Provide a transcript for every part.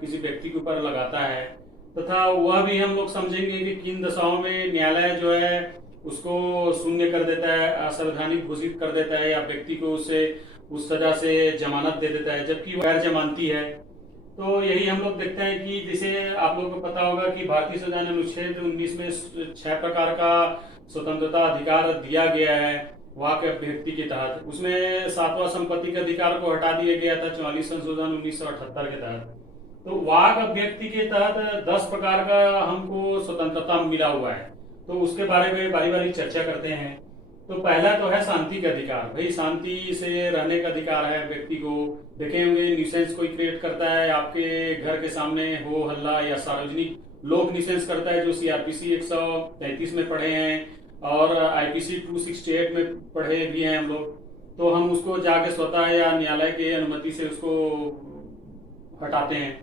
किसी व्यक्ति के ऊपर लगाता है, तथा वह भी हम लोग समझेंगे कि किन दशाओं में न्यायालय जो है उसको शून्य कर देता है, असंवैधानिक घोषित कर देता है, या व्यक्ति को उससे उस सजा से जमानत दे देता है जबकि वह गैर जमानती है। तो यही हम लोग देखते हैं कि जैसे आप लोगों को पता होगा कि भारतीय संविधान अनुच्छेद 19 में 6 प्रकार का स्वतंत्रता अधिकार दिया गया है वाक अभिव्यक्ति के तहत। उसमें 7वां संपत्ति के अधिकार को हटा दिया गया था 44 संशोधन 1978 के तहत। तो वाक अभिव्यक्ति के तहत 10 प्रकार का हमको स्वतंत्रता मिला हुआ है, तो उसके बारे में बारी बारी चर्चा करते हैं। तो पहला तो है शांति का अधिकार। भाई शांति से रहने का अधिकार है व्यक्ति को। देखे होंगे न्यूसेंस कोई क्रिएट करता है आपके घर के सामने हो हल्ला या सार्वजनिक लोक न्यूसेंस करता है, जो सीआरपीसी 133 में पढ़े हैं और आईपीसी 268 में पढ़े भी हैं हम लोग, तो हम उसको जाके स्वतः या न्यायालय के अनुमति से उसको हटाते हैं।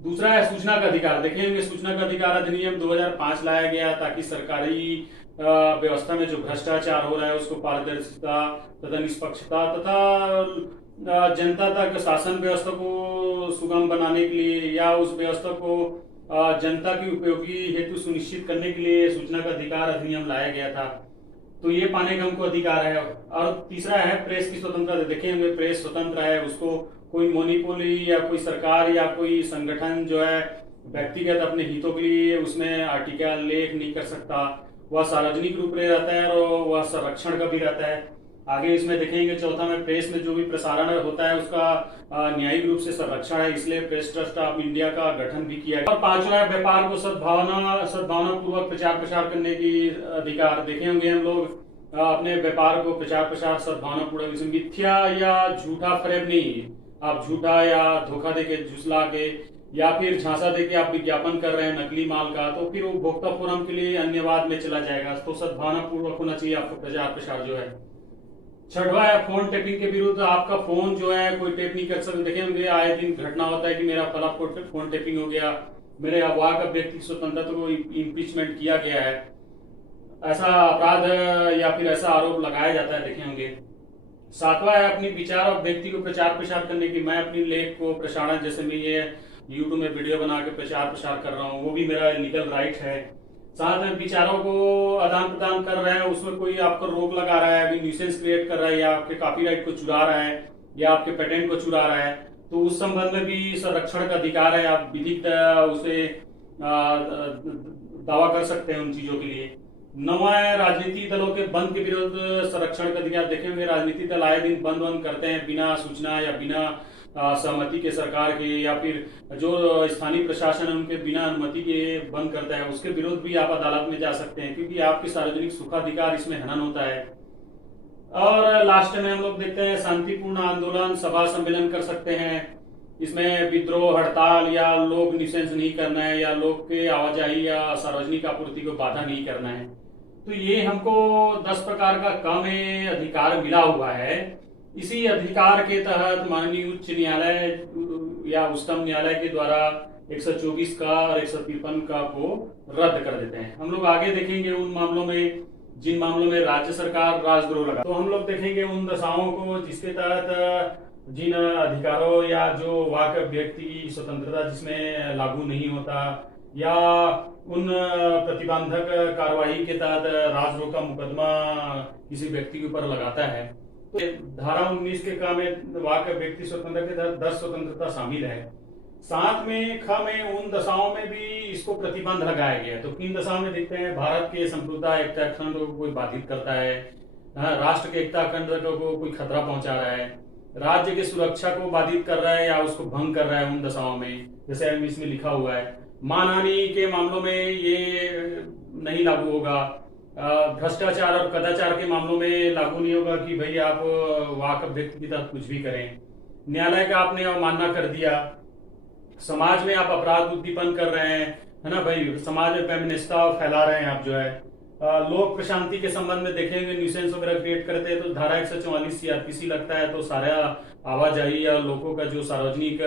दूसरा है सूचना का अधिकार। देखेंगे सूचना का अधिकार अधिनियम 2005 लाया गया ताकि सरकारी व्यवस्था में जो भ्रष्टाचार हो रहा है उसको पारदर्शिता तथा निष्पक्षता तथा जनता तक शासन व्यवस्था को सुगम बनाने के लिए या उस व्यवस्था को जनता की उपयोगी हेतु सुनिश्चित करने के लिए सूचना का अधिकार अधिनियम लाया गया था। तो ये पाने का हमको अधिकार है। और तीसरा है प्रेस की स्वतंत्रता। देखेंगे प्रेस स्वतंत्र है, उसको कोई मोनिपोली या कोई सरकार या कोई संगठन जो है व्यक्तिगत अपने हितों के लिए उसमें आर्टिकल लेख नहीं कर सकता। वह सार्वजनिक रूप में रहता है और वह संरक्षण का भी रहता है। आगे इसमें देखेंगे चौथा में प्रेस में जो भी प्रसारण होता है उसका न्यायिक रूप से संरक्षण है, इसलिए प्रेस ट्रस्ट ऑफ इंडिया का गठन भी किया गया। और पांचवा है व्यापार को सद्भावना पूर्वक प्रचार प्रसार करने की अधिकार। देखे होंगे हम लोग अपने व्यापार को प्रचार प्रसार सद्भावना पूर्वक, मिथ्या या झूठा फरेब नहीं, आप झूठा या धोखा देके झुसला के या फिर झांसा देके आप विज्ञापन कर रहे हैं नकली माल का, तो फिर उपभोक्ता फोरम के लिए अन्यवाद में चला जाएगा। तो सद्भावना पूर्वक होना चाहिए आपका प्रचार प्रसार जो है। छठवा है फोन टेपिंग के विरुद्ध। आपका फोन जो है कोई टेप नहीं कर सकते। देखे होंगे आए दिन घटना होता है कि मेरा फला फोन टेपिंग हो गया, मेरे वाक अभिव्यक्ति स्वतंत्रता को इम्पीचमेंट किया गया है, ऐसा अपराध या फिर ऐसा आरोप लगाया जाता है। देखे होंगे। सातवां है अपनी विचार और व्यक्ति को प्रचार प्रसार करने की। मैं अपनी लेख को प्रसारण, जैसे मैं ये यूट्यूब में वीडियो बना के प्रचार प्रसार कर रहा हूँ, वो भी मेरा लीगल राइट है। साथ में विचारों को आदान प्रदान कर रहे हैं, उसमें कोई आपको रोक लगा रहा है, न्यूसेंस क्रिएट कर रहा है या आपके कॉपीराइट को चुरा रहा है या आपके पेटेंट को चुरा रहा है, तो उस संबंध में भी संरक्षण का अधिकार है। आप विधिक उसे दावा कर सकते हैं उन चीजों के लिए। नवा है राजनीतिक दलों के बंद के विरुद्ध संरक्षण का अधिकार। देखेंगे राजनीतिक दल आए दिन बंद करते हैं बिना सूचना या बिना सहमति के सरकार के, या फिर जो स्थानीय प्रशासन है उनके बिना अनुमति के बंद करता है, उसके विरुद्ध भी आप अदालत में जा सकते हैं क्योंकि आपके सार्वजनिक सुखाधिकार इसमें हनन होता है। और लास्ट में हम लोग देखते हैं शांतिपूर्ण आंदोलन सभा सम्मेलन कर सकते हैं। इसमें विद्रोह हड़ताल या लोक न्यूसेंस नहीं करना है या लोग के आवाजाही या सार्वजनिक आपूर्ति को बाधा नहीं करना है। तो ये हमको 10 प्रकार का काम अधिकार मिला हुआ है। इसी अधिकार के तहत माननीय उच्च न्यायालय या उच्चतम न्यायालय के द्वारा 124 का और 153 का को रद्द कर देते हैं। हम लोग आगे देखेंगे उन मामलों में जिन मामलों में राज्य सरकार राजद्रोह लगा, तो हम लोग देखेंगे उन दशाओं को जिसके तहत जिन अधिकारों या जो वाक अभिव्यक्ति की स्वतंत्रता जिसमें लागू नहीं होता या उन प्रतिबंधक कार्रवाई के तहत राजद्रोह का मुकदमा किसी व्यक्ति के ऊपर लगाता है। तो धारा 19 के काम में वाक व्यक्ति स्वतंत्रता के तहत 10 स्वतंत्रता शामिल है। साथ में ख में उन दशाओं में भी इसको प्रतिबंध लगाया गया है। तो किन दशाओं में देखते हैं, भारत के संप्रभुता एकता अखंड को कोई बाधित करता है, राष्ट्र के एकता अखंड को कोई खतरा पहुंचा रहा है, राज्य की सुरक्षा को बाधित कर रहा है या उसको भंग कर रहा है उन दशाओं में, जैसे इसमें लिखा हुआ है। मानहानि के मामलों में ये नहीं लागू होगा। भ्रष्टाचार और कदाचार के मामलों में लागू नहीं होगा कि भाई आप वाक अभिव्यक्ति के तहत कुछ भी करें। न्यायालय का आपने अवमानना कर दिया, समाज में आप अपराध उद्दीपन कर रहे हैं, है ना भाई, समाज में वैमनस्यता फैला रहे हैं आप जो है। लोक प्रशांति के संबंध में देखेंगे न्यूसेंस वगैरह क्रिएट करते हैं तो धारा 144 सीआरपीसी लगता है, तो सारा आवाजाही या लोगों का जो सार्वजनिक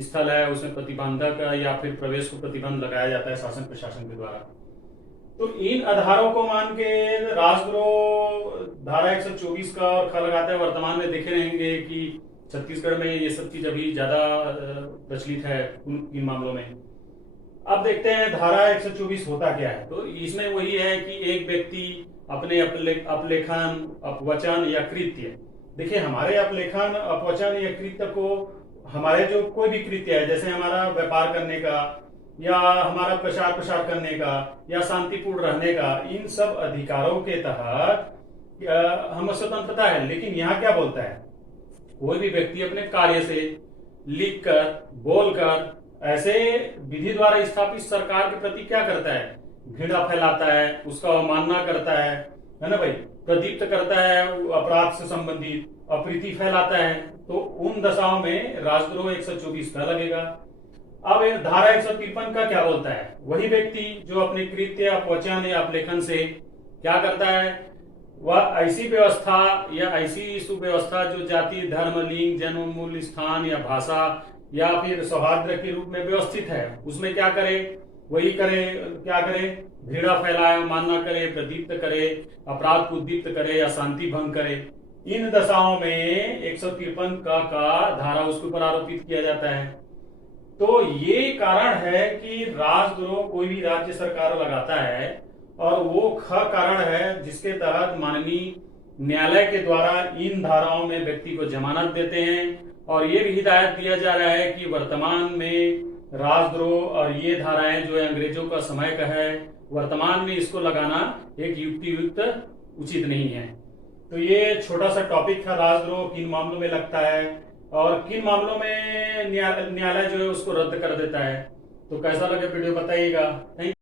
स्थल है उसमें प्रतिबंधक या फिर प्रवेश को प्रतिबंध लगाया जाता है शासन प्रशासन के द्वारा। तो इन आधारों को मान के राजद्रोह धारा 124 का और ख लगाता है। वर्तमान में देखे रहेंगे कि छत्तीसगढ़ में ये सब चीज अभी ज्यादा प्रचलित है इन मामलों में। अब देखते हैं धारा 124 होता क्या है। तो इसमें वही है कि एक व्यक्ति अपने अपलेखन, अपवचन या कृत्य, देखिए हमारे अपलेखन, अपवचन या कृत्य को, हमारे जो कोई भी कृत्य है, जैसे हमारा व्यापार करने का या हमारा प्रचार प्रसार करने का या शांतिपूर्ण रहने का, इन सब अधिकारों के तहत हमें स्वतंत्रता है। लेकिन यहाँ क्या बोलता है, कोई भी व्यक्ति अपने कार्य से, लिखकर, बोलकर, ऐसे विधि द्वारा स्थापित सरकार के प्रति क्या करता है, घृणा फैलाता है, उसका अवमानना करता है ना भाई, प्रदीप्त करता है, अपराध से संबंधित अप्रीति फैलाता है, तो उन दशाओं में राजद्रोह 124 का लगेगा। अब धारा 153 का क्या बोलता है, वही व्यक्ति जो अपने कृत्य, अपवचन या अपलेखन से क्या करता है, वह ऐसी व्यवस्था या ऐसी सुव्यवस्था जो जाति, धर्म, लिंग, जन्म, मूल स्थान या भाषा या फिर सौहार्द के रूप में व्यवस्थित है, उसमें क्या करे, वही करे, क्या करे, घृणा फैलाए, मानना करे, प्रदीप्त करे, अपराध को उद्दीप्त करे या शांति भंग करे। इन दशाओं में 153 का धारा उसके ऊपर आरोपित किया जाता है। तो ये कारण है कि राजद्रोह कोई भी राज्य सरकार लगाता है, और वो कारण है जिसके तहत माननीय न्यायालय के द्वारा इन धाराओं में व्यक्ति को जमानत देते हैं। और ये भी हिदायत दिया जा रहा है कि वर्तमान में राजद्रोह और ये धाराएं जो अंग्रेजों का समय का है, वर्तमान में इसको लगाना एक युक्तियुक्त उचित नहीं है। तो ये छोटा सा टॉपिक था, राजद्रोह किन मामलों में लगता है और किन मामलों में न्यायालय जो है उसको रद्द कर देता है। तो कैसा लगे वीडियो बताइएगा। Thank you.